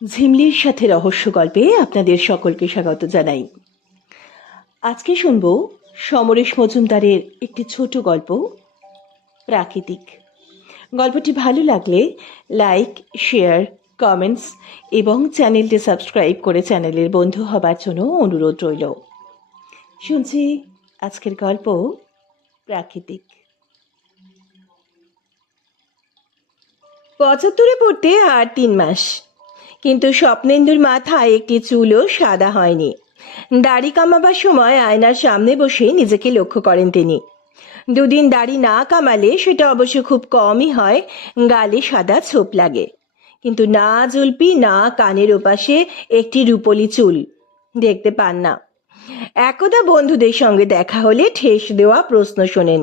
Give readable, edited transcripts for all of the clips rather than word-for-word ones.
ঝিমলির সাথে রহস্য গল্পে আপনাদের সকলকে স্বাগত জানাই। আজকে শুনব সমরেশ মজুমদারের একটি ছোট গল্প, প্রাকৃতিক। গল্পটি ভালো লাগলে লাইক, শেয়ার, কমেন্টস এবং চ্যানেলটি সাবস্ক্রাইব করে চ্যানেলের বন্ধু হবার জন্য অনুরোধ রইল। শুনছি আজকের গল্প, প্রাকৃতিক। 75-এ পড়তে আর 3 মাস, কিন্তু স্বপ্নেন্দুর মাথায় একটি চুলও সাদা হয়নি। দাড়ি কামাবার সময় আয়নার সামনে বসে নিজেকে লক্ষ্য করেন তিনি। দুদিন দাড়ি না কামালে, সেটা অবশ্য খুব কমই হয়, গালে সাদা ছোপ লাগে, কিন্তু না জুলপি না কানের ওপাশে একটি রুপোলি চুল দেখতে পান না। একদা বন্ধুদের সঙ্গে দেখা হলে ঠেস দেওয়া প্রশ্ন শোনেন,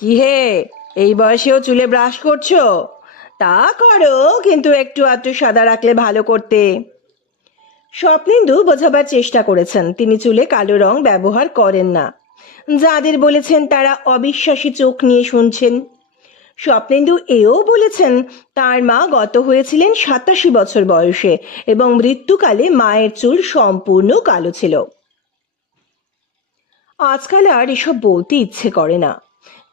কি হে, এই বয়সেও চুলে ব্রাশ করছো? তা করো, কিন্তু একটু আধটু সাদা রাখলে ভালো করতে। স্বপ্নেন্দু বোঝাবার চেষ্টা করেছেন তিনি চুলে কালো রং ব্যবহার করেন না। যাদের বলেছেন তারা অবিশ্বাসী চোখ নিয়ে শুনছেন। স্বপ্নেন্দু এও বলেছেন তার মা গত হয়েছিলেন 87 বছর বয়সে এবং মৃত্যুকালে মায়ের চুল সম্পূর্ণ কালো ছিল। আজকাল আর এসব বলতে ইচ্ছে করে না।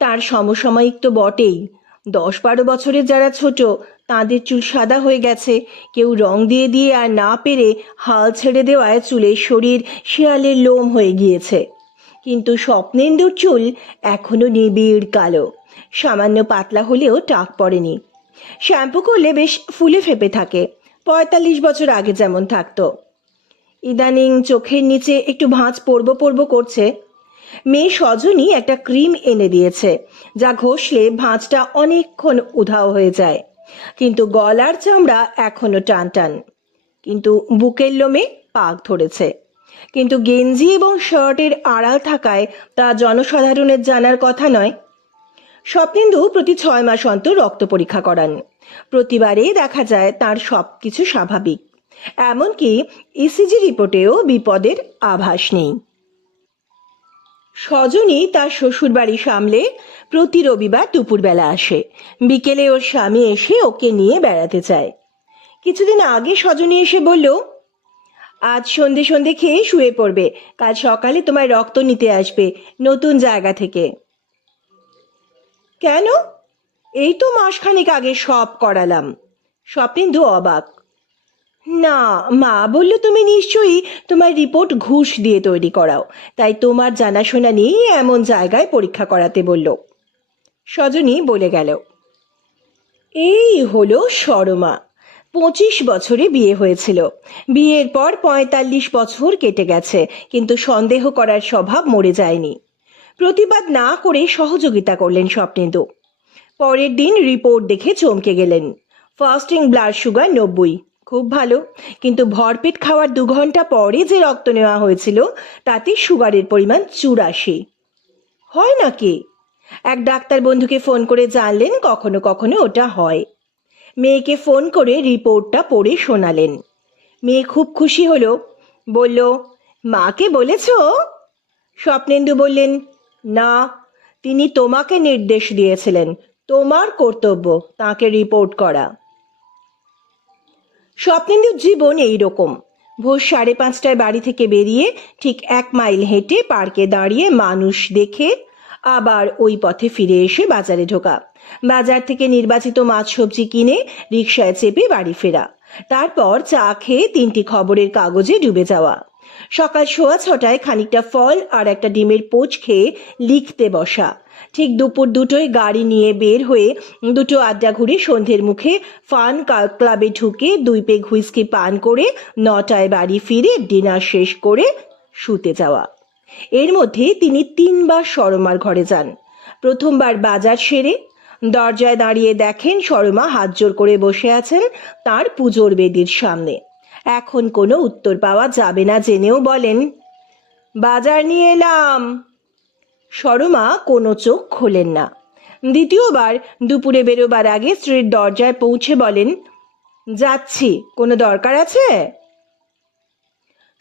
তার সমসাময়িক তো বটেই, 10-12 বছরের যারা ছোট তাদের চুল সাদা হয়ে গেছে, কেউ রং দিয়ে দিয়ে আর না পেরে হাল ছেড়ে দেওয়ায় চুলের শরীর শেয়ালের লোম হয়ে গিয়েছে। কিন্তু স্বপ্নেন্দুর চুল এখনো নিবিড় কালো, সামান্য পাতলা হলেও টাক পড়েনি। শ্যাম্পু করলে বেশ ফুলে ফেপে থাকে, 45 বছর আগে যেমন থাকতো। ইদানিং চোখের নিচে একটু ভাঁজ পড়ব করছে। মেয়ে সজনী একটা ক্রিম এনে দিয়েছে, যা ঘষলে ভাঁজটা অনেকক্ষণ উধাও হয়ে যায়, কিন্তু গলার চামড়া এখনো টান টান, কিন্তু বুকের লোমে পাক ধরেছে। কিন্তু গেঞ্জি এবং শার্টের আড়াল থাকায় তা জনসাধারণের জানার কথা নয়। স্বপ্নেন্দু প্রতি 6 মাস অন্তর রক্ত পরীক্ষা করান। প্রতিবারে দেখা যায় তার সবকিছু স্বাভাবিক, এমনকি ইসিজি রিপোর্টেও বিপদের আভাস নেই। সজনী তার শ্বশুর বাড়ি সামলে প্রতি রবিবার দুপুরবেলা আসে। বিকেলে ওর স্বামী এসে ওকে নিয়ে বেড়াতে চায়। কিছুদিন আগে সজনী এসে বলল, আজ সন্ধে সন্ধে খেয়ে শুয়ে পড়বে, কাল সকালে তোমায় রক্ত নিতে আসবে নতুন জায়গা থেকে। কেন? এই তো মাসখানেক আগে সব করালাম। স্বপ্নেন্দু অবাক। না, মা বলল তুমি নিশ্চয়ই তোমার রিপোর্ট ঘুষ দিয়ে তৈরি করাও, তাই তোমার জানাশোনা নেই এমন জায়গায় পরীক্ষা করাতে বলল। সজনী বলে গেল, এই হলো সরমা। 25 বছরে বিয়ে হয়েছিল, বিয়ের পর 45 বছর কেটে গেছে, কিন্তু সন্দেহ করার স্বভাব মরে যায়নি। প্রতিবাদ না করে সহযোগিতা করলেন স্বপ্নেন্দু। পরের দিন রিপোর্ট দেখে চমকে গেলেন। ফাস্টিং ব্লাড সুগার 90, খুব ভালো, কিন্তু ভরপেট খাওয়ার 2 ঘন্টা পরে যে রক্ত নেওয়া হয়েছিল তাতে সুগারের পরিমাণ 84। হয় নাকি? এক ডাক্তার বন্ধুকে ফোন করে জানলেন কখনো কখনো ওটা হয়। মেয়েকে ফোন করে রিপোর্টটা পড়ে শোনালেন। মেয়ে খুব খুশি হলো, বলল, মাকে বলেছ? স্বপ্নেন্দু বললেন, না, তিনি তোমাকে নির্দেশ দিয়েছিলেন, তোমার কর্তব্য তাকে রিপোর্ট করা। স্বপ্নেন্দুর জীবন এইরকম। ভোর 5:30টায় বাড়ি থেকে বেরিয়ে ঠিক 1 মাইল হেঁটে পার্কে দাঁড়িয়ে মানুষ দেখে আবার ওই পথে ফিরে এসে বাজারে ঢোকা, বাজার থেকে নির্বাচিত মাছ সবজি কিনে রিকশায় চেপে বাড়ি ফেরা, তারপর চা খেয়ে 3টি খবরের কাগজে ডুবে যাওয়া। সকাল 6:15টায় খানিকটা ফল আর একটা ডিমের পোচ খেয়ে লিখতে বসা। ঠিক দুপুর 2টোয় গাড়ি নিয়ে বের হয়ে 2টো আড্ডা ঘুরে সন্ধ্যের মুখে ফান ক্লাবে ঢুকে 2 পেগ হুইস্কি পান করে 9টায় বাড়ি ফিরে ডিনার শেষ করে শুতে যাওয়া। এর মধ্যে তিনি 3বার সরমার ঘরে যান। প্রথমবার বাজার সেরে দরজায় দাঁড়িয়ে দেখেন সরমা হাত জোর করে বসে আছেন তার পুজোর বেদির সামনে। এখন কোনো উত্তর পাওয়া যাবে না জেনেও বলেন, বাজার নিয়ে এলাম। সরমা কোনো চোখ খোলেন না। দ্বিতীয়বার দুপুরে বেরোবার আগে স্ত্রীর দরজায় পৌঁছে বলেন, যাচ্ছি, কোনো দরকার আছে?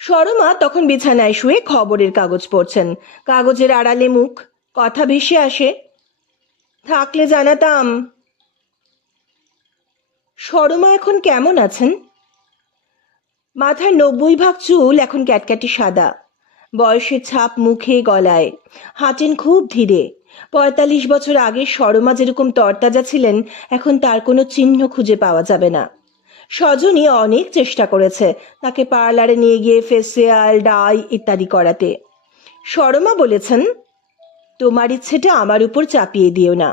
সরমা তখন বিছানায় শুয়ে খবরের কাগজ পড়ছেন। কাগজের আড়ালে মুখ, কথা ভেসে আসে, থাকলে জানাতাম। সরমা এখন কেমন আছেন? মাথার 90 ভাগ চুল এখন ক্যাটক্যাটে সাদা, বয়সের ছাপ মুখে গলায়, হাঁটেন খুব ধীরে। 45 বছর আগে সরমা যেরকম তরতাজা ছিলেন, এখন তার কোনো চিহ্ন খুঁজে পাওয়া যাবে না। সজনী অনেক চেষ্টা করেছে তাকে পার্লারে নিয়ে গিয়ে ফেসিয়াল, ডাই ইত্যাদি করাতে। সরমা বলেছেন, তোমার ইচ্ছেটা আমার উপর চাপিয়ে দিও না,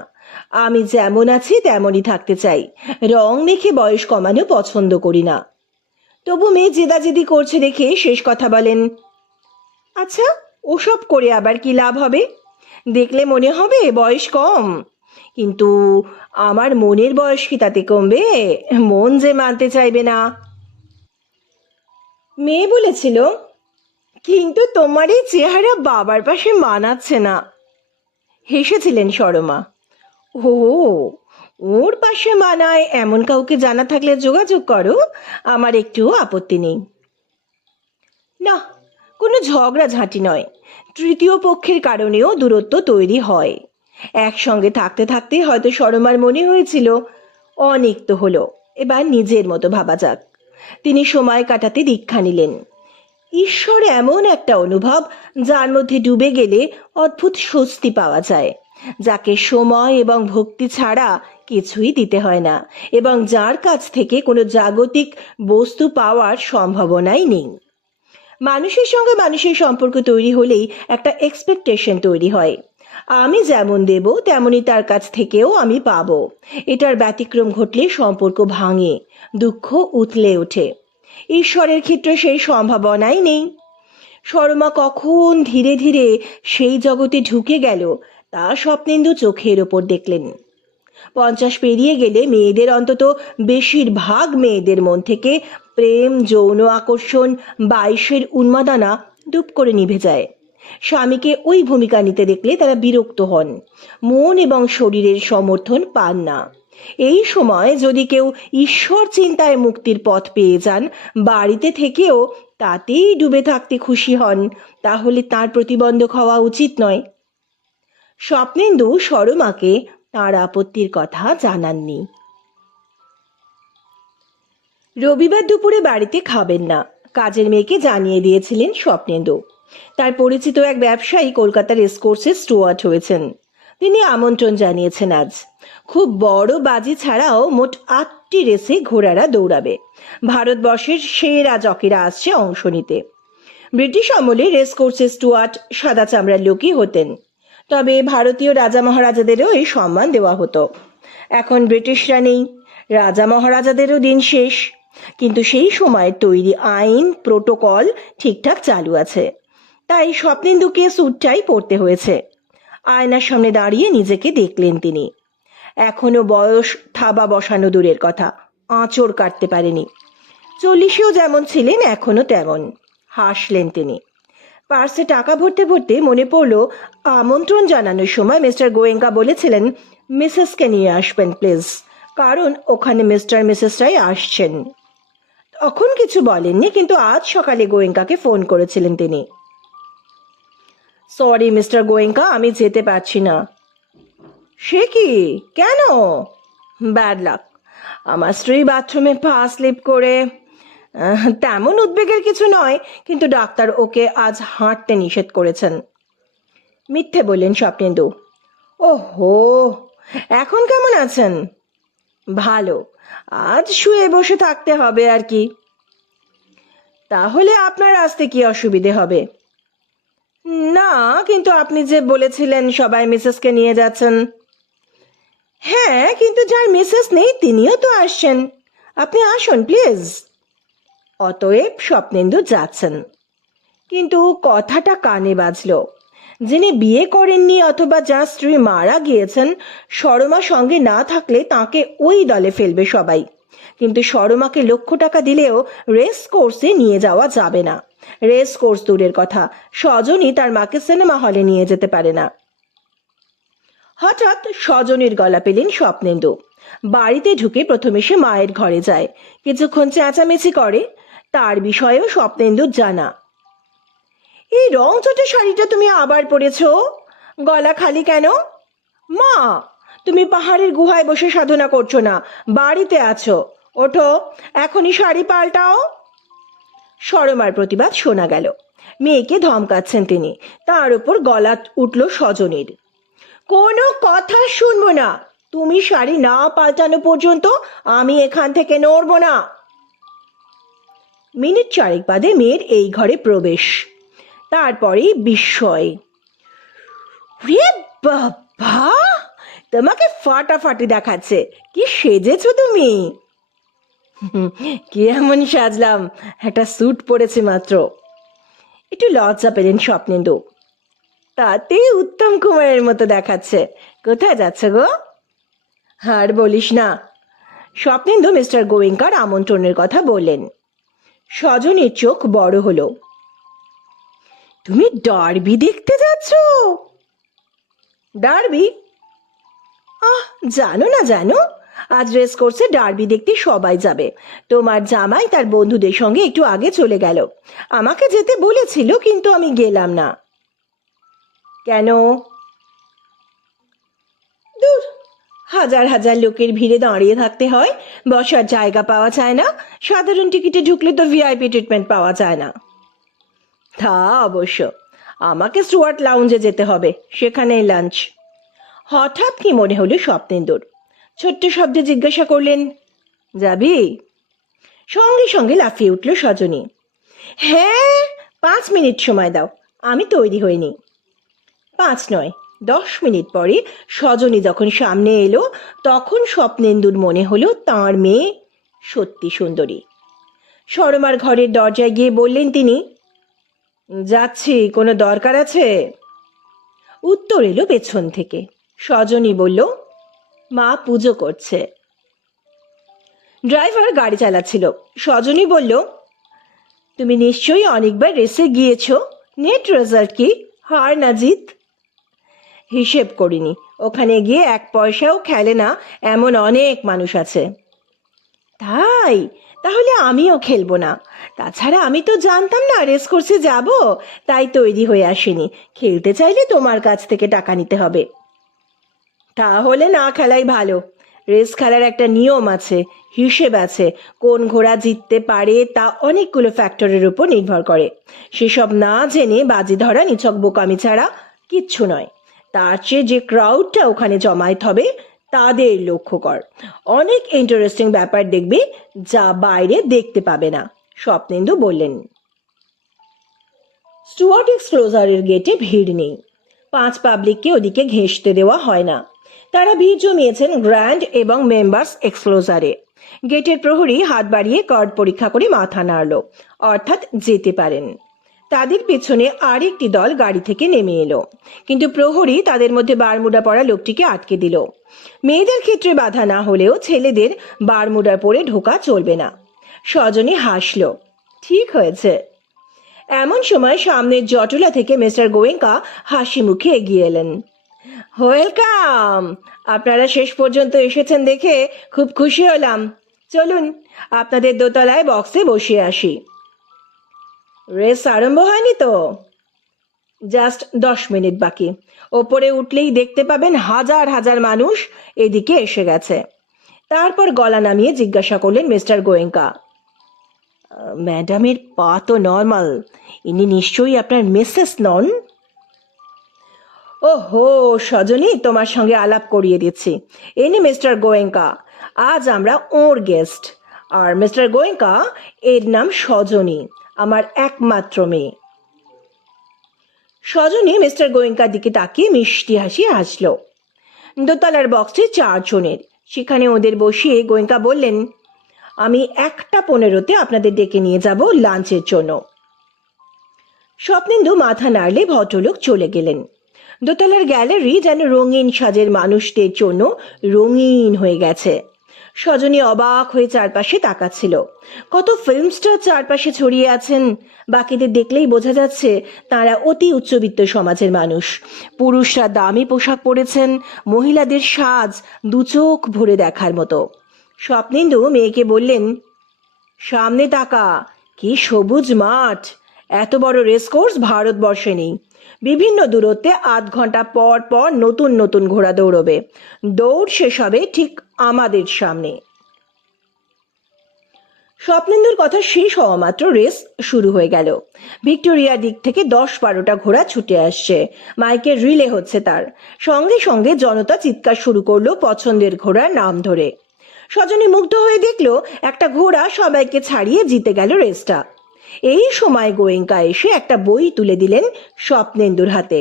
আমি যেমন আছি তেমনই থাকতে চাই, রং মেখে বয়স কমানো পছন্দ করি না। তবু মেয়ে জেদাজেদি করছে দেখে শেষ কথা বলেন, আচ্ছা, ওসব করে আবার কি লাভ হবে? দেখলে মনে হবে বয়স কম, কিন্তু আমার মনের বয়স কি তাতে কমবে? মন যে মানতে চাইবে না। মেয়ে বলেছিল, কিন্তু তোমার এই চেহারা বাবার পাশে মানাচ্ছে না। হেসেছিলেন সরমা। ও, ওর পাশে মানায় এমন কাউকে জানা থাকলে যোগাযোগ করো, আমার একটুও আপত্তি নেই। না, কোনো ঝগড়াঝাঁটি নয়, তৃতীয় পক্ষের কারণেও দূরত্ব তৈরি হয়। একসঙ্গে থাকতে থাকতে হয়তো সরমার মনে হয়েছিল অনেক তো হলো, এবার নিজের মতো ভাবা যাক। তিনি সময় কাটাতে দীক্ষা নিলেন। ঈশ্বর এমন একটা অনুভব যার মধ্যে ডুবে গেলে অদ্ভুত স্বস্তি পাওয়া যায়, যাকে সময় এবং ভক্তি ছাড়া কিছুই দিতে হয় না, এবং যার কাছ থেকে কোনো জাগতিক বস্তু পাওয়ার সম্ভাবনাই নেই। মানুষের সঙ্গে মানুষের সম্পর্ক তৈরি হলেই একটা এক্সপেকটেশন তৈরি হয়, আমি যেমন দেব তেমনি তার কাছ থেকেও আমি পাবো। এটার ব্যতিক্রম ঘটলে সম্পর্ক ভাঙে, দুঃখ উতলে ওঠে। ঈশ্বরের ক্ষেত্রে সেই সম্ভাবনাই নেই। সরমা কখন ধীরে ধীরে সেই জগতে ঢুকে গেল তা স্বপ্নেন্দু চোখের ওপর দেখলেন। 50 পেরিয়ে গেলে মেয়েদের, অন্তত বেশিরভাগ মেয়েদের মন থেকে প্রেম, যৌন আকর্ষণ, 22-এর উন্মাদনা ডুব করে নিভে যায়। স্বামীকে ওই ভূমিকা নিতে দেখলে তারা বিরক্ত হন, মন এবং শরীরের সমর্থন পান না। এই সময় যদি কেউ ঈশ্বর চিন্তায় মুক্তির পথ পেয়ে যান, বাড়িতে থেকেও তাতেই ডুবে থাকতে খুশি হন, তাহলে তার প্রতিবন্ধক হওয়া উচিত নয়। স্বপ্নেন্দু সরমাকে তার আপত্তির কথা জানাননি। রবিবার দুপুরে বাড়িতে খাবেন না, কাজের মেয়েকে জানিয়ে দিয়েছিলেন স্বপ্নেন্দু। তার পরিচিত এক ব্যবসায়ী কলকাতার রেসকোর্সে স্টুয়ার্ড হয়েছেন, তিনি আমন্ত্রণ জানিয়েছেন আজ। খুব বড় বাজি ছাড়াও মোট 8টি রেসে ঘোড়ারা দৌড়াবে। ভারতবর্ষের সেরা জকিরা আসছে অংশ নিতে। ব্রিটিশ আমলে রেসকোর্সে স্টুয়ার্ড সাদা চামড়ার লোকই হতেন, তবে ভারতীয় রাজা মহারাজাদেরও এই সম্মান দেওয়া হতো। এখন ব্রিটিশরা নেই, রাজা মহারাজাদেরও দিন শেষ, কিন্তু সেই সময়ের তৈরি আইন প্রোটোকল ঠিকঠাক চালু আছে, তাই স্বপ্নেন্দুকে স্যুটটাই পরতে হয়েছে। আয়নার সামনে দাঁড়িয়ে নিজেকে দেখলেন তিনি। এখনো বয়স থাবা বসানো দূরের কথা, আঁচড় কাটতে পারেনি। 40-এও যেমন ছিলেন এখনো তেমন। হাসলেন তিনি। পার্সে টাকা ভরতে ভরতে মনে পড়ল, আমন্ত্রণ জানানোর সময় মিস্টার গোয়েঙ্কা বলেছিলেন, মিসেসকে নিয়ে আসবেন প্লিজ, কারণ ওখানে মিস্টার মিসেসরাই আসছেন। তখন কিছু বলেননি, কিন্তু আজ সকালে গোয়েঙ্কাকে ফোন করেছিলেন তিনি। সরি মিস্টার গোয়েঙ্কা, আমি যেতে পারছি না। সে কি, কেন? ব্যাড লাক, আমার স্ত্রী বাথরুমে পা স্লিপ করে। তেমন উদ্বেগের কিছু নয়, কিন্তু ডাক্তার ওকে আজ হাঁটতে নিষেধ করেছেন। মিথ্যে বললেন স্বপ্নেন্দু। ওহো, এখন কেমন আছেন? ভালো, আজ শুয়ে বসে থাকতে হবে আর কি। তাহলে আপনার আসতে কি অসুবিধে হবে? না, কিন্তু আপনি যে বলেছিলেন সবাই মিসেসকে নিয়ে যাচ্ছেন। হ্যাঁ, কিন্তু যার মিসেস নেই তিনিও তো আসছেন, আপনি আসুন প্লিজ। অতএব স্বপ্নেন্দু যাচ্ছেন। কিন্তু কথাটা কানে বাজল। যিনি বিয়ে করেননি অথবা যার স্ত্রী মারা গিয়েছেন, সরমা সঙ্গে না থাকলে তাকে ওই দলে ফেলবে সবাই। কিন্তু সরমাকে লক্ষ টাকা দিলেও রেস কোর্সে নিয়ে যাওয়া যাবে না। রেস কোর্স দূরের কথা, সজনী তার মাকে সিনেমা হলে নিয়ে যেতে পারে না। হঠাৎ সজনীর গলা পেলেন স্বপ্নেন্দু। বাড়িতে ঢুকে প্রথমে সে মায়ের ঘরে যায়, কিছুক্ষণ চেঁচামেচি করে। তার বিষয়েও স্বপ্নেন্দুর জানা। এই রং চটে শাড়িটা তুমি আবার পরেছ, গলা খালি কেন? মা, তুমি পাহাড়ের গুহায় বসে সাধনা করছো না, বাড়িতে আছো। ওঠো, এখনই শাড়ি পাল্টাও। সরমার প্রতিবাদ শোনা গেল। মেয়েকে ধমকাচ্ছেন তিনি। তার উপর গলা উঠল সজনীর, কোনো কথা শুনবো না, তুমি শাড়ি না পাল্টানো পর্যন্ত আমি এখান থেকে নড়বো না। মিনিট চারেক বাদে মেয়ের এই ঘরে প্রবেশ। তারপরেই বিস্ময়, রে বাবা, তোমাকে ফাটাফাটি দেখাচ্ছে, কি সেজেছো তুমি। কি এমন সাজলাম, একটা স্যুট পরেছি মাত্র। একটু লজ্জা পেলেন স্বপ্নেন্দু। তাতে উত্তম কুমারের মতো দেখাচ্ছে। কোথায় যাচ্ছে গো? আর বলিস না। স্বপ্নেন্দু মিস্টার গোয়েঙ্কার আমন্ত্রণের কথা বললেন। সজনের চোখ বড় হলো। তুমি ডার্বি দেখতে যাচ্ছ? ডার্বি? জানো না জানো, আজ রেস কোর্সে ডার্বি দেখতে সবাই যাবে। তোমার জামাই তার বন্ধুদের সঙ্গে একটু আগে চলে গেল। আমাকে যেতে বলেছিল, কিন্তু আমি গেলাম না। কেন? দূর, হাজার হাজার লোকের ভিড়ে দাঁড়িয়ে থাকতে হয়, বসার জায়গা পাওয়া যায় না। সাধারণ টিকিটে ঢুকলে তো ভিআইপি ট্রিটমেন্ট পাওয়া যায় না। তা অবশ্য, আমাকে স্টুয়ার্ট লাউঞ্জে যেতে হবে, সেখানেই লাঞ্চ। হঠাৎ কি মনে হলো স্বপ্নেন্দুর। ছোট্ট শব্দে জিজ্ঞাসা করলেন, যাবি? সঙ্গে সঙ্গে লাফিয়ে উঠল সজনী। হ্যাঁ, 5 মিনিট সময় দাও, আমি তৈরি হইনি। 5 নয়, 10 মিনিট পরে সজনী যখন সামনে এলো, তখন স্বপ্নেন্দুর মনে হলো তাঁর মেয়ে সত্যি সুন্দরী। সরমার ঘরের দরজায় গিয়ে বললেন তিনি, যাচ্ছি, কোনো দরকার আছে? উত্তর এলো পেছন থেকে। সজনী বলল, মা পুজো করছে। ড্রাইভার গাড়ি চালাচ্ছিল। সজনী বলল, তুমি নিশ্চয়ই অনেকবার রেসে গিয়েছ, নেট রেজাল্ট কি, হার না জিত? হিসেব করিনি, ওখানে গিয়ে 1 পয়সাও খেলে না এমন অনেক মানুষ আছে। তাই? তাহলে আমিও খেলবো না। তাছাড়া আমি তো জানতাম না রেস কোর্সে যাব, তাই তৈরি হয়ে আসিনি। খেলতে চাইলে তোমার কাছ থেকে টাকা নিতে হবে। তাহলে না খেলাই ভালো। রেস খেলার একটা নিয়ম আছে, হিসেব আছে। কোন ঘোড়া জিততে পারে তা অনেকগুলো ফ্যাক্টরের উপর নির্ভর করে। সেসব না জেনে বাজি ধরা নিছক বোকামি ছাড়া কিচ্ছু নয়। তার চেয়ে যে ক্রাউডটা ওখানে জমায়েত হবে তাদের লক্ষ্য কর। অনেক ইন্টারেস্টিং ব্যাপার দেখবে, যা বাইরে দেখতে পাবে না। স্বপ্নেন্দু বললেন। স্টুয়ার্ট এক্সক্লোজারের গেটে ভিড় নেই। 5 পাবলিককে ওদিকে ঘেঁষতে দেওয়া হয় না। তারা ভিড় জমিয়েছেন গ্র্যান্ড এবং মেম্বার্স এক্সক্লোজারে। গেটের প্রহরী হাত বাড়িয়ে কার্ড পরীক্ষা করে মাথা নাড়ল, অর্থাৎ যেতে পারেন। তাদের পেছনে আরেকটি দল গাড়ি থেকে নেমে এলো, কিন্তু প্রহরী তাদের মধ্যে বারমুডা পরা লোকটিকে আটকে দিল। মেয়েদের ক্ষেত্রে বাধা না হলেও ছেলেদের বারমুডা পরে ঢোকা চলবে না। সজনী হাসল, ঠিক হয়েছে। এমন সময় সামনের জটলা থেকে মিস্টার গোয়েঙ্কা হাসি মুখে এগিয়ে এলেন। ওয়েলকাম, আপনারা শেষ পর্যন্ত এসেছেন দেখে খুব খুশি হলাম। চলুন, আপনাদের দোতলায় বক্সে বসিয়ে আসি। রেস আরম্ভ হয়নি তো? জাস্ট 10 মিনিট বাকি। ওপরে উঠলেই দেখতে পাবেন হাজার হাজার মানুষ এদিকে এসে গেছে। তারপর গলা নামিয়ে জিজ্ঞাসা করলেন মিস্টার গোয়েঙ্কা, ম্যাডামের পা তো নর্মাল, ইনি নিশ্চয়ই আপনার মিসেস নন? ওহো সজনী, তোমার সঙ্গে আলাপ করিয়ে দিচ্ছি। ইনি মিস্টার গোয়েঙ্কা, আজ আমরা ওর গেস্ট। আর মিস্টার গোয়েঙ্কা, এর নাম সজনী, আমার একমাত্র মেয়ে। সজনী মিস্টার গোয়েঙ্কার দিকে তাকিয়ে মিষ্টি হাসি হাসল। দোতলার বক্সটি 4 জনের। সেখানে ওদের বসিয়ে গোয়েঙ্কা বললেন, আমি 1:15 আপনাদের ডেকে নিয়ে যাব লাঞ্চের জন্য। স্বপ্নেন্দু মাথা নাড়লে ভদ্রলোক চলে গেলেন। দোতলার গ্যালারি যেন রঙিন সাজের মানুষদের জন্য রঙিন হয়ে গেছে। সজনী অবাক হয়ে চারপাশে তাকাচ্ছিল। কত ফিল্ম স্টার চারপাশে ছড়িয়ে আছেন। বাকিদের দেখলেই বোঝা যাচ্ছে তারা অতি উচ্চবিত্ত সমাজের মানুষ। পুরুষরা দামি পোশাক পরেছেন, মহিলাদের সাজ দুচোখ ভরে দেখার মতো। স্বপ্নেন্দু মেয়েকে বললেন, সামনে তাকা, কি সবুজ মাঠ! এত বড় রেসকোর্স ভারতবর্ষে নেই। বিভিন্ন দূরত্বে 8 ঘন্টা পর পর নতুন নতুন ঘোড়া দৌড়বে। দৌড় শেষ হবে ঠিক আমাদের সামনে। স্বপ্নেন্দুর কথা শেষ হওয়া মাত্র রেস শুরু হয়ে গেল। ভিক্টোরিয়ার দিক থেকে 10-12টা ঘোড়া ছুটে আসছে, মাইকের রিলে হচ্ছে তার। সঙ্গে সঙ্গে জনতা চিৎকার শুরু করলো পছন্দের ঘোড়ার নাম ধরে। সজনী মুগ্ধ হয়ে দেখলো একটা ঘোড়া সবাইকে ছাড়িয়ে জিতে গেল রেসটা। এই সময় গোয়েঙ্কা এসে একটা বই তুলে দিলেন স্বপ্নেন্দুর হাতে।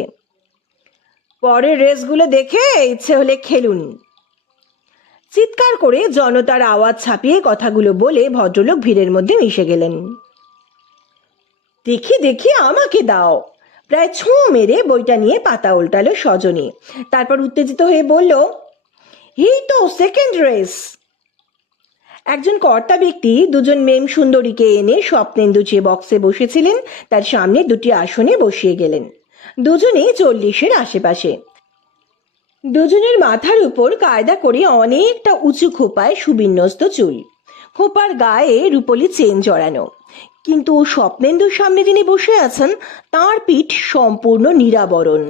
পরের রেসগুলো দেখে ইচ্ছে হলে খেলুন। চিৎকার করে জনতার আওয়াজ ছাপিয়ে কথাগুলো বলে ভদ্রলোক ভিড়ের মধ্যে মিশে গেলেন। দেখি দেখি আমাকে দাও, প্রায় ছোঁ মেরে বইটা নিয়ে পাতা উল্টালো সজনী। তারপর উত্তেজিত হয়ে বলল, এই তো সেকেন্ড রেস। একজন কর্তা ব্যক্তি দুজন মেম সুন্দরীকে এনে স্বপ্নেন্দু যে বক্সে বসেছিলেন তার সামনে দুটি আসনে বসিয়ে গেলেন। দুজনেই 40-এর আশেপাশে। দুজনের মাথার উপর কায়দা করে অনেকটা উঁচু খোপায় সুবিন্যস্ত চুল, খোপার গায়ে রূপলি চেন জড়ানো। কিন্তু স্বপ্নেন্দুর সামনে যিনি বসে আছেন তার পিঠ সম্পূর্ণ নিরাবরণ,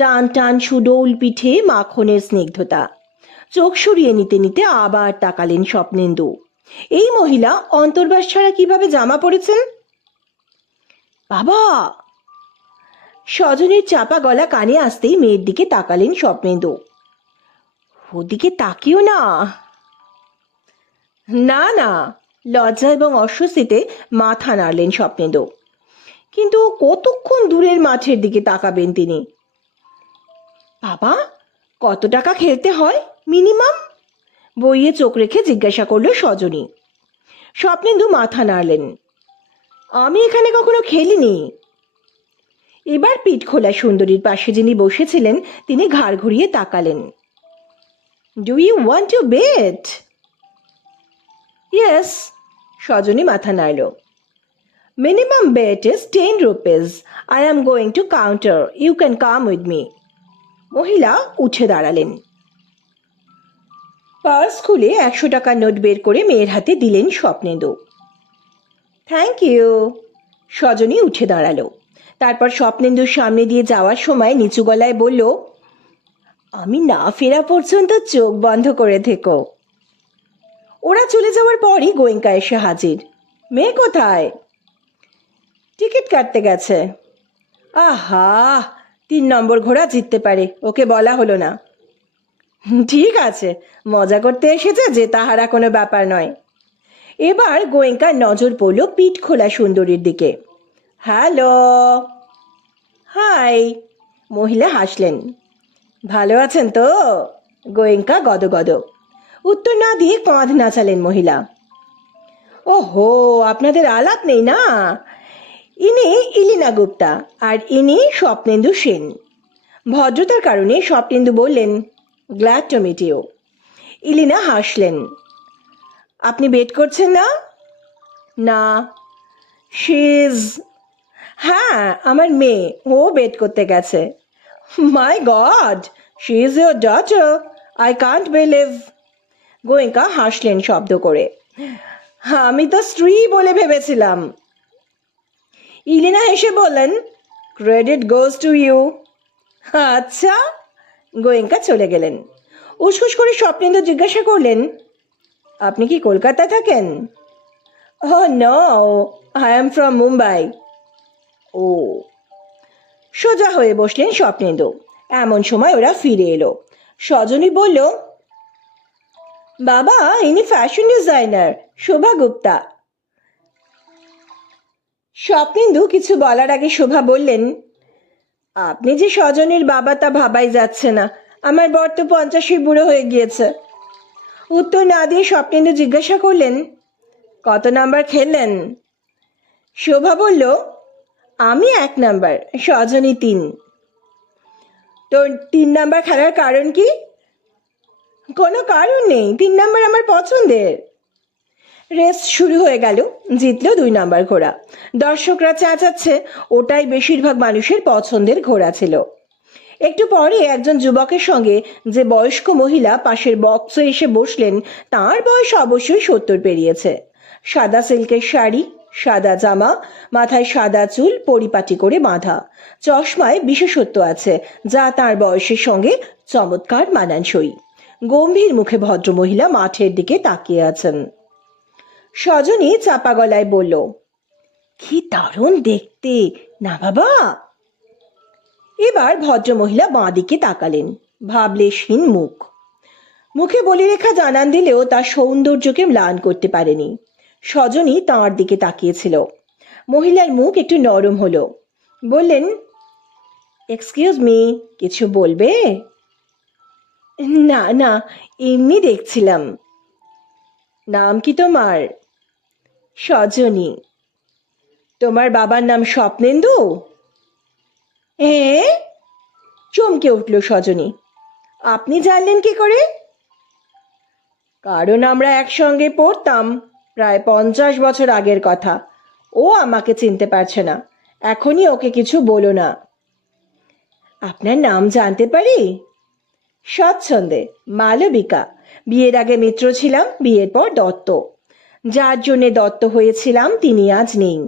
টান টান সুডৌল পিঠে মাখনের স্নিগ্ধতা। চোখ সরিয়ে নিতে নিতে আবার তাকালেন স্বপ্নেন্দু। এই মহিলা অন্তর্বাস ছাড়া কিভাবে জামা পরেছেন? বাবা! সজনের চাপা গলা কানে আসতেই মেয়ের দিকে তাকালেন স্বপ্নেন্দু। ওদিকে তাকিও না। না না, লজ্জা এবং অস্বস্তিতে মাথা নাড়লেন স্বপ্নেন্দু। কিন্তু কতক্ষণ দূরের মাঠের দিকে তাকাবেন তিনি? বাবা, কত টাকা খেলতে হয় মিনিমাম? বইয়ে চোখ রেখে জিজ্ঞাসা করলো সজনী। স্বপ্নেন্দু মাথা নাড়লেন। আমি এখানে কখনো খেলিনি। এবার পিঠ খোলা সুন্দরীর পাশে যিনি বসেছিলেন তিনি ঘাড় ঘুরিয়ে তাকালেন। Do you want to bet? Yes, Sajani মাথা নাড়ল। Minimum bet is 10 rupees. I am going to counter. You can come with me. মহিলা উঠে দাঁড়ালেন। পার্স খুলে 100 টাকার নোট বের করে মেয়ের হাতে দিলেন স্বপ্নেন্দু। Thank you. সজনী উঠে দাঁড়ালো। তারপর স্বপ্নেন্দুর সামনে দিয়ে যাওয়ার সময় নিচু গলায় বলল, আমি না ফেরা পর্যন্ত চোখ বন্ধ করে থেকো। ওরা চলে যাওয়ার পরই গোয়েঙ্কা এসে হাজির। মেয়ে কোথায়? টিকিট কাটতে গেছে। আহা, 3 নম্বর ঘোড়া জিততে পারে, ওকে বলা হলো না। ঠিক আছে, মজা করতে এসেছে, যে তাহারা কোনো ব্যাপার নয়। এবার গোয়েঙ্কার নজর পড়ল পিঠ খোলা সুন্দরীর দিকে। হ্যালো। হাই। মহিলা হাসলেন। ভালো আছেন তো? গোয়েঙ্কা গদগদ। উত্তর না দিয়ে কাঁধ নাচালেন মহিলা। ওহো, আপনাদের আলাপ নেই না? ইনি ইলিনা গুপ্তা আর ইনি স্বপ্নেন্দু সেন। ভদ্রতার কারণে স্বপ্নেন্দু বললেন, গ্ল্যাড টু মিট ইউ। ইলিনা হাসলেন। আপনি বেট করছেন না? না। শিজ, হ্যাঁ, আমার মেয়ে, ও বেট করতে গেছে। My god, she is your daughter. I can't believe. Goenka হাসলেন শব্দ করে। আমি তো স্ত্রী বলে ভেবেছিলাম। ইলিনা হেসে বললেন, ক্রেডিট গোজ টু ইউ। আচ্ছা। গোয়েঙ্কা চলে গেলেন। উসখুস করে স্বপ্নেন্দু জিজ্ঞাসা করলেন, আপনি কি কলকাতায় থাকেন? Oh no, I am from Mumbai. ও। সোজা হয়ে বসলেন স্বপ্নেন্দু। এমন সময় ওরা ফিরে এলো। সজনী বলল, বাবা, ইনি ফ্যাশন ডিজাইনার শোভা গুপ্তা। স্বপ্নেন্দু কিছু বলার আগে শোভা বললেন, আপনি যে সজনীর বাবা তা ভাবাই যাচ্ছে না। আমার বর তো 50-এর বুড়ো হয়ে গিয়েছে। উত্তর না দিয়ে স্বপ্নেন্দু জিজ্ঞাসা করলেন, কত নাম্বার খেললেন? শোভা বলল, আমি 1 নাম্বার, সজনী 3। তোর 3 নাম্বার খেলার কারণ কি? কোনো কারণ নেই, 3 নাম্বার আমার পছন্দের। রেস শুরু হয়ে গেল। জিতলো 2 নাম্বার ঘোড়া। দর্শকরা চেঁচাচ্ছে, ওটাই বেশিরভাগ মানুষের পছন্দের ঘোড়া ছিল। একটু পরে একজন যুবকের সঙ্গে যে বয়স্ক মহিলা পাশের বক্সে এসে বসলেন তার বয়স অবশ্যই 70 পেরিয়েছে। সাদা সিল্কের শাড়ি, সাদা জামা, মাথায় সাদা চুল পরিপাটি করে বাঁধা। চশমায় বিশেষত্ব আছে যা তার বয়সের সঙ্গে চমৎকার মানানসই। গম্ভীর মুখে ভদ্রমহিলা মাঠের দিকে তাকিয়ে আছেন। সজনী চাপা গলায় বলল, কি দারুণ দেখতে না বাবা। এবার ভদ্রমহিলা বাঁ দিকে তাকালেন, ভাবলেশহীন মুখ, মুখে বলিরেখা জানান দিলেও তার সৌন্দর্যকে ম্লান করতে পারেনি। সজনী তাঁর দিকে তাকিয়েছিল। মহিলার মুখ একটু নরম হলো। বললেন, এক্সকিউজ মি, কিছু বলবে? না না, এমনি দেখছিলাম। নাম কি তোমার? সজনী। তোমার বাবার নাম স্বপ্নেন্দু? হ্যাঁ, চমকে উঠল সজনী। আপনি জানলেন কি করে? কারণ আমরা একসঙ্গে পড়তাম, প্রায় 50 বছর আগের কথা। ও আমাকে চিনতে পারছে না, এখনই ওকে কিছু বলো না। আপনার নাম জানতে পারি? স্বচ্ছন্দে, মালবিকা। বিয়ের আগে মিত্র ছিলাম, বিয়ের পর দত্ত। যার জন্যে দত্ত হয়েছিলাম তিনি আজ নেই।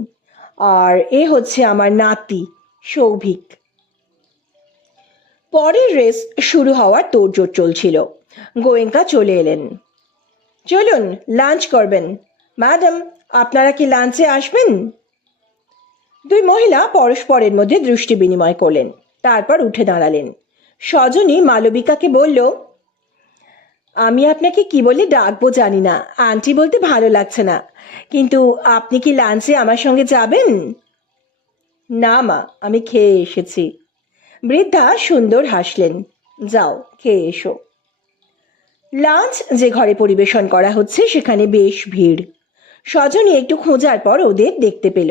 আর এ হচ্ছে আমার নাতি সৌভিক। পরের রেস শুরু হওয়ার তোড়জোড় চলছিল। গোয়েঙ্কা চলে এলেন। চলুন, লাঞ্চ করবেন। ম্যাডাম, আপনারা কি লাঞ্চে আসবেন? দুই মহিলা পরস্পরের মধ্যে দৃষ্টি বিনিময় করলেন, তারপর উঠে দাঁড়ালেন। সজনী মালবিকাকে বলল, আমি আপনাকে কি বলে ডাকবো জানি না, আন্টি বলতে ভালো লাগছে না, কিন্তু আপনি কি লাঞ্চে আমার সঙ্গে যাবেন? না মা, আমি খেয়ে এসেছি। বৃদ্ধা সুন্দর হাসলেন। যাও, খেয়ে এসো। লাঞ্চ যে ঘরে পরিবেশন করা হচ্ছে সেখানে বেশ ভিড়। সজনী একটু খোঁজার পর ওদের দেখতে পেল।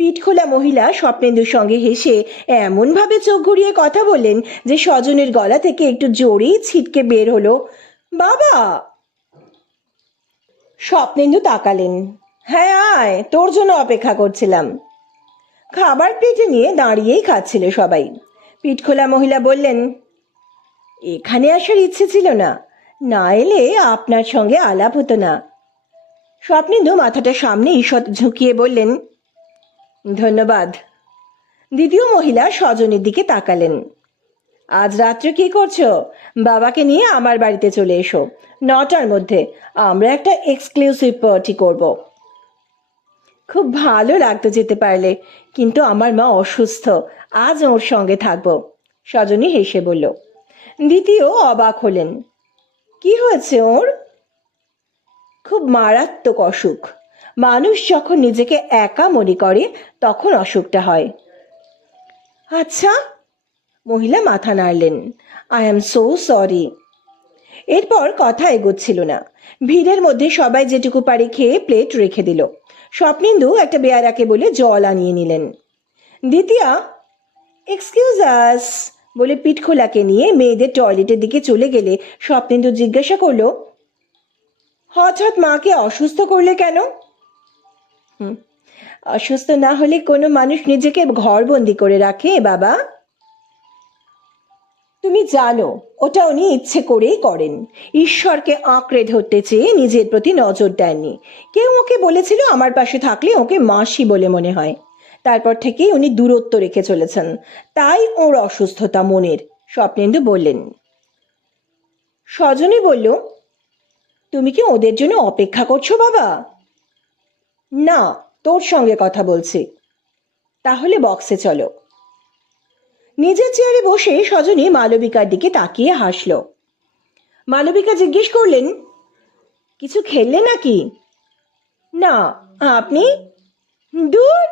পিঠখোলা মহিলা স্বপ্নেন্দুর সঙ্গে হেসে এমনভাবে চোখ ঘুরিয়ে কথা বললেন যে সজনের গলা থেকে একটু জোরেই ছিটকে বের হলো, বাবা। স্বপ্নেন্দু তাকালেন। হ্যাঁ আয়, তোর জন্য অপেক্ষা করছিলাম। খাবার প্লেটে নিয়ে দাঁড়িয়েই খাচ্ছিল সবাই। পিঠখোলা মহিলা বললেন, এখানে আসার ইচ্ছে ছিল না, না এলে আপনার সঙ্গে আলাপ হতো না। স্বপ্নেন্দু মাথাটা সামনে ঈষৎ ঝুঁকিয়ে বললেন, ধন্যবাদ। দ্বিতীয় মহিলা সজনের দিকে তাকালেন। আজ রাত্রে কি করছো? বাবাকে নিয়ে আমার বাড়িতে চলে এসো, 9টার মধ্যে আমরা একটা এক্সক্লুসিভ পার্টি করব। খুব ভালো লাগতো যেতে পারলে, কিন্তু আমার মা অসুস্থ, আজ ওর সঙ্গে থাকবো। সজনী হেসে বলল। দ্বিতীয় অবাক হলেন। কি হয়েছে ওর? খুব মারাত্মক অসুখ। মানুষ যখন নিজেকে একা মনে করে তখন অসুখটা হয়। আচ্ছা। মহিলা মাথা নাড়লেন। I am so sorry. এরপর কথা এগোচ্ছিল না। ভিড়ের মধ্যে সবাই যেটুকু পারে খেয়ে প্লেট রেখে দিল। স্বপ্নেন্দু একটা বেয়ারাকে বলে জল আনিয়ে নিলেন। দ্বিতীয়া, এক্সকিউজ আস বলে পিঠখোলাকে নিয়ে মেয়েদের টয়লেটের দিকে চলে গেলে স্বপ্নেন্দু জিজ্ঞাসা করলো, হঠাৎ মাকে অসুস্থ করলে কেন? অসুস্থ না হলে কোনো মানুষ নিজেকে ঘরবন্দি করে রাখে বাবা? তুমি জানো ওটা উনি ইচ্ছে করেই করেন। ঈশ্বরকে আঁকড়ে ধরতে চেয়ে নিজের প্রতি নজর দেননি। কেউ ওকে বলেছিল আমার পাশে থাকলে ওকে মাসি বলে মনে হয়। তারপর থেকেই উনি দূরত্ব রেখে চলেছেন, তাই ওর অসুস্থতা মনের। স্বপ্নেন্দু বললেন। সজনী বলল, তুমি কি ওদের জন্য অপেক্ষা করছো বাবা? না, তোর সঙ্গে কথা বলছি। তাহলে বক্সে চলো। নিজের চেয়ারে বসে সজনী মালবিকার দিকে তাকিয়ে হাসল। মালবিকা জিজ্ঞেস করলেন, কিছু খেললে নাকি? না, আপনি? দূর,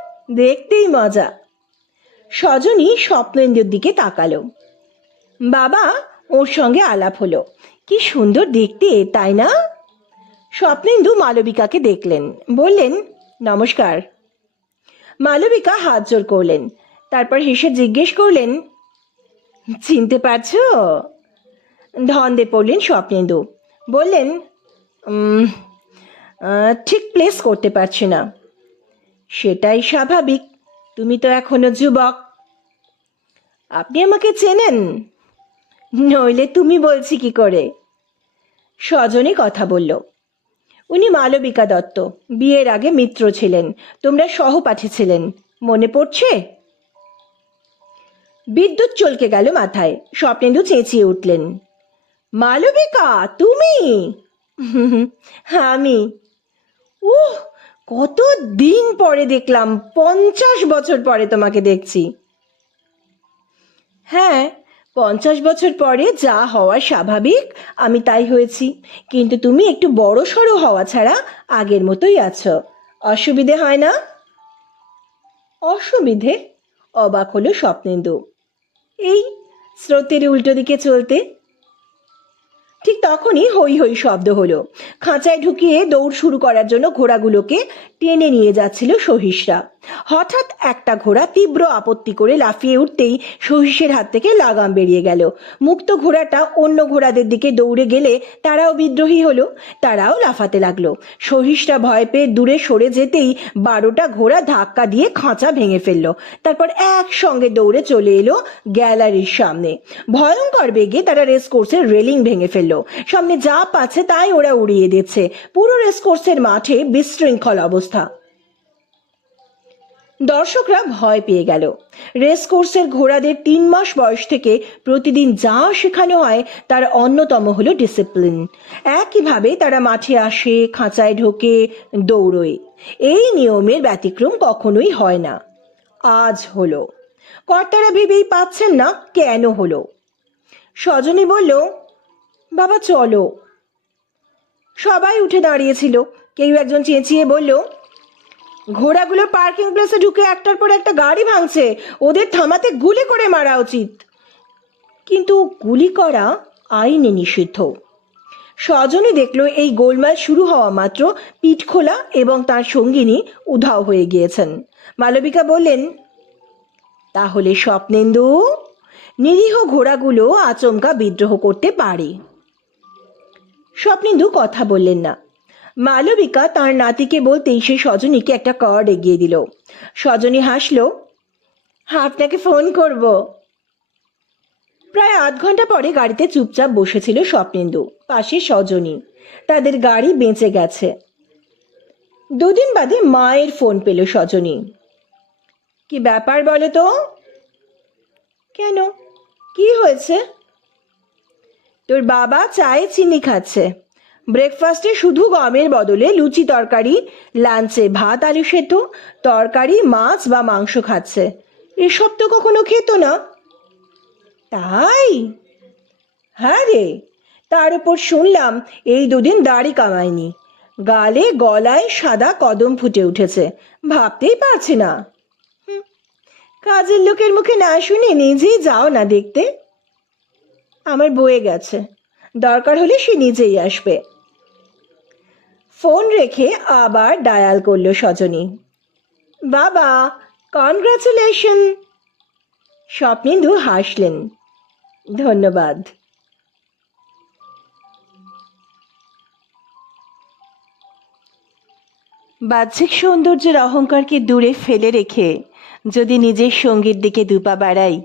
দেখতেই মজা। সজনী স্বপ্নেন্দুর দিকে তাকালো। বাবা, ওর সঙ্গে আলাপ হলো। কি সুন্দর দেখতে, তাই না? স্বপ্নেন্দু মালবিকাকে দেখলেন, বললেন, নমস্কার। মালবিকা হাত জোড় করলেন, তারপর হেসে জিজ্ঞেস করলেন, চিনতে পারছো? ধন্দে পড়লেন স্বপ্নেন্দু। বললেন, ঠিক প্লেস করতে পারছি না। সেটাই স্বাভাবিক, তুমি তো এখনো যুবক। আপনি আমাকে চেনেন? নইলে তুমি বলছি কি করে? সজনী কথা বলল। উনি মালবিকা দত্ত, বিয়ের আগে মিত্র ছিলেন, তোমরা সহপাঠী ছিলেন, মনে পড়ছে? বিদ্যুৎ চলকে গেল মাথায়। স্বপ্নেন্দু চেঁচিয়ে উঠলেন, মালবিকা তুমি? আমি। উহ, কত দিন পরে দেখলাম, 50 বছর পরে তোমাকে দেখছি। হ্যাঁ, 50 বছর পরে যা হওয়া স্বাভাবিক আমি তাই হয়েছি, কিন্তু তুমি একটু বড় সড়ো হওয়া ছাড়া আগের মতোই আছো। অসুবিধে হয় না? অসুবিধে? অবাক হলো স্বপ্নেন্দু। এই স্রোতের উল্টো দিকে চলতে। ঠিক তখনই হৈ হৈ শব্দ হলো। খাঁচায় ঢুকিয়ে দৌড় শুরু করার জন্য ঘোড়াগুলোকে টেনে নিয়ে যাচ্ছিল সহিসরা। হঠাৎ একটা ঘোড়া তীব্র আপত্তি করে লাফিয়ে উঠতেই সহিসের হাত থেকে লাগাম বেরিয়ে গেল। মুক্ত ঘোড়াটা অন্য ঘোড়াদের দিকে দৌড়ে গেলে তারাও বিদ্রোহী হলো, তারাও লাফাতে লাগলো। সহিসরা ভয় পেয়ে দূরে সরে যেতেই 12টা ঘোড়া ধাক্কা দিয়ে খাঁচা ভেঙে ফেললো। তারপর একসঙ্গে দৌড়ে চলে এলো গ্যালারির সামনে। ভয়ঙ্কর বেগে তারা রেস কোর্সের রেলিং ভেঙে ফেললো। সামনে যা পাচ্ছে তাই ওরা উড়িয়ে দিচ্ছে। পুরো রেস কোর্সের মাঠে বিশৃঙ্খল অবস্থা। দর্শকরা ভয় পেয়ে গেল। রেস কোর্সের ঘোড়াদের 3 মাস বয়স থেকে প্রতিদিন যা শেখানো হয় তার অন্যতম হলো ডিসিপ্লিন। একইভাবে তারা মাঠে আসে, খাঁচায় ঢোকে, দৌড়োয়। এই নিয়মের ব্যতিক্রম কখনোই হয় না। আজ হলো। কর্তারা ভেবেই পাচ্ছেন না কেন হলো। সজনী বলল, বাবা চলো। সবাই উঠে দাঁড়িয়েছিল। কেউ একজন চেঁচিয়ে বলল, ঘোড়াগুলো পার্কিং প্লেসে ঢুকে একটার পর একটা গাড়ি ভাঙছে, ওদের থামাতে গুলি করে মারা উচিত। কিন্তু গুলি করা আইনে নিষিদ্ধ। সজনী দেখলো এই গোলমাল শুরু হওয়া মাত্র পিঠখোলা এবং তার সঙ্গিনী উধাও হয়ে গিয়েছেন। মালবিকা বললেন, তাহলে স্বপ্নেন্দু, নিরীহ ঘোড়াগুলো আচমকা বিদ্রোহ করতে পারে। স্বপ্নেন্দু কথা বললেন না। মালবিকা তার নাতিকে বলতেই সে সজনীকে একটা কার্ড এগিয়ে দিল। সজনী হাসলো, আপনাকে ফোন করব। প্রায় আধ ঘন্টা পরে গাড়িতে চুপচাপ বসেছিল স্বপ্নেন্দু, পাশে সজনী। তাদের গাড়ি বেঁচে গেছে। 2 দিন বাদে মায়ের ফোন পেল সজনী। কি ব্যাপার বলো তো? কেন, কি হয়েছে? তোর বাবা চায়ে চিনি খাচ্ছে, ব্রেকফাস্টে শুধু গমের বদলে লুচি তরকারি, লাঞ্চে ভাত আলু সেদ্ধ, তরকারি মাছ বা মাংস খাচ্ছে। এসব তো কখনো খেত না। তাই? হ্যাঁ রে, তার উপর শুনলাম এই 2 দিন দাড়ি কামায়নি, গালে গলায় সাদা কদম ফুটে উঠেছে। ভাবতেই পারছি না। কাজের লোকের মুখে না শুনে নিজেই যাও না দেখতে। আমার বয়ে গেছে, দরকার হলে সে নিজেই আসবে। ফোন রেখে আবার ডায়াল করলো সজনী। বাবা, কনগ্রাচুলেশন। স্বপ্নেন্দু হাসলেন, ধন্যবাদ। বাহ্যিক সৌন্দর্যের অহংকারকে দূরে ফেলে রেখে যদি নিজের সঙ্গীর দিকে দুপা বাড়াই,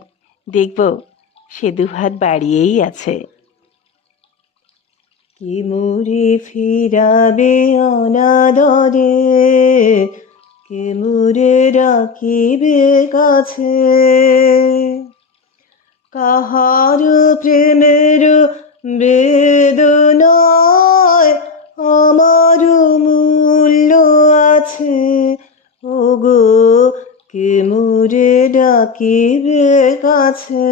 দেখব সে দুহাত বাড়িয়েই আছে। কি মুড়ে ফিরাবে অনাদরে, কে মুড়ে রাখিবে কাছে, কাহার প্রেমের বেদনায় আমার মূল্য আছে। ওগো, কে মুড়ে ডাকিবে কাছে।